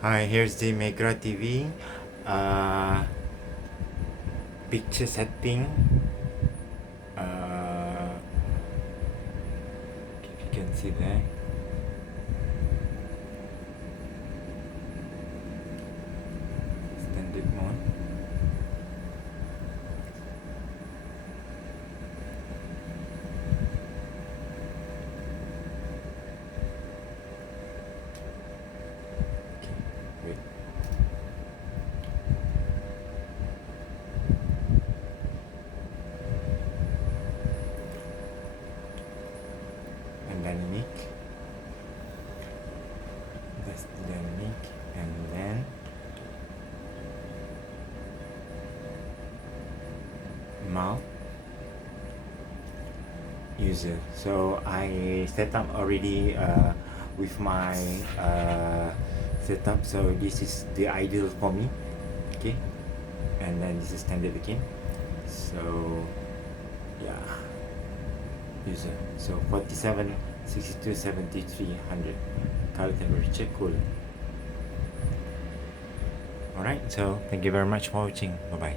Hi, here's the Megra TV. Uh, Picture setting. If you can see there. Standard mode. Wait. And dynamic. That's the dynamic. And then mount user. So I set up already with my setup. So this is the ideal for me. Okay. And then this is standard again. So yeah. User. So 47, 62, 73, 100. Color temperature cool. Alright, so thank you very much for watching. Bye bye.